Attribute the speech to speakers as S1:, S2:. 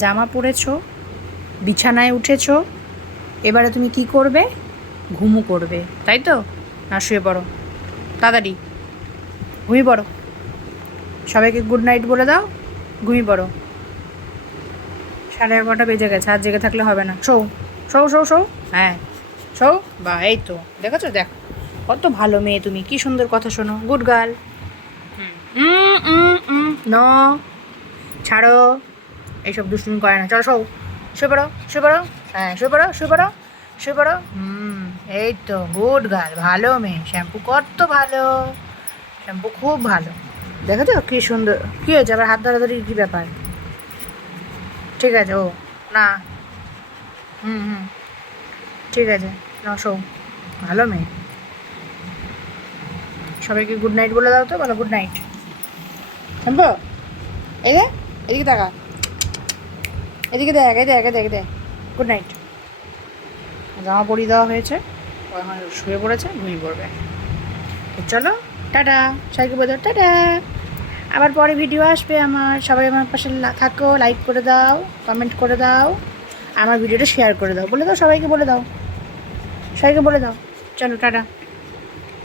S1: জামা পরেছো, বিছানায় উঠেছো, এবারে তুমি কি করবে? ঘুমু করবে, তাই তো? না, শুয়ে পড়ো। তাড়াতাড়ি। ঘুমিয়ে পড়ো। সবাইকে গুড নাইট বলে দাও, ঘুমিয়ে পড়ো। সাড়ে এগারোটা বেজে গেছে, আর জেগে থাকলে হবে না। শো শো শো শো হ্যাঁ শো বা, এই তো, দেখেছ? দেখ, কত ভালো মেয়ে তুমি, কি সুন্দর কথা শোনো। গুড গার্ল ন, ছাড়ো। এইসব দুষ্টুমি করে না। চলো শো শুয়ে পড়ো শুয়ে পড়ো। হ্যাঁ শুয়ে পড়ো শুয়ে পড়ো শুয়ে পড়ো। হুম, এই তো, গুড গার্ল, ভালো মেয়ে। শ্যাম্পু কত ভালো। শ্যাম্পু খুব ভালো। দেখেছ কী সুন্দর। কী হয়েছে? আবার হাত ধরাধরি কী ব্যাপার? ঠিক আছে, ও, না। হুম হুম। ঠিক আছে, না শো ভালো মেয়ে। সবাইকে গুড নাইট বলে দাও তো, বলো গুড নাইট শুনব এই দে এদিকে তাকা এদিকে দেখ, এই দেখ দেখ দেখ। গুড নাইট জামা পরিয়ে দেওয়া হয়েছে। শুয়ে পড়েছে, ঘুমিয়ে পড়বে। চলো, টাটা। সবাইকে বলে দাও টাটা। আবার পরে ভিডিও আসবে আমার। সবাই আমার পাশে থাকো লাইক করে দাও কমেন্ট করে দাও। আমার ভিডিওটা শেয়ার করে দাও। বলে দাও সবাইকে, বলে দাও। সবাইকে বলে দাও। চলো, টাটা।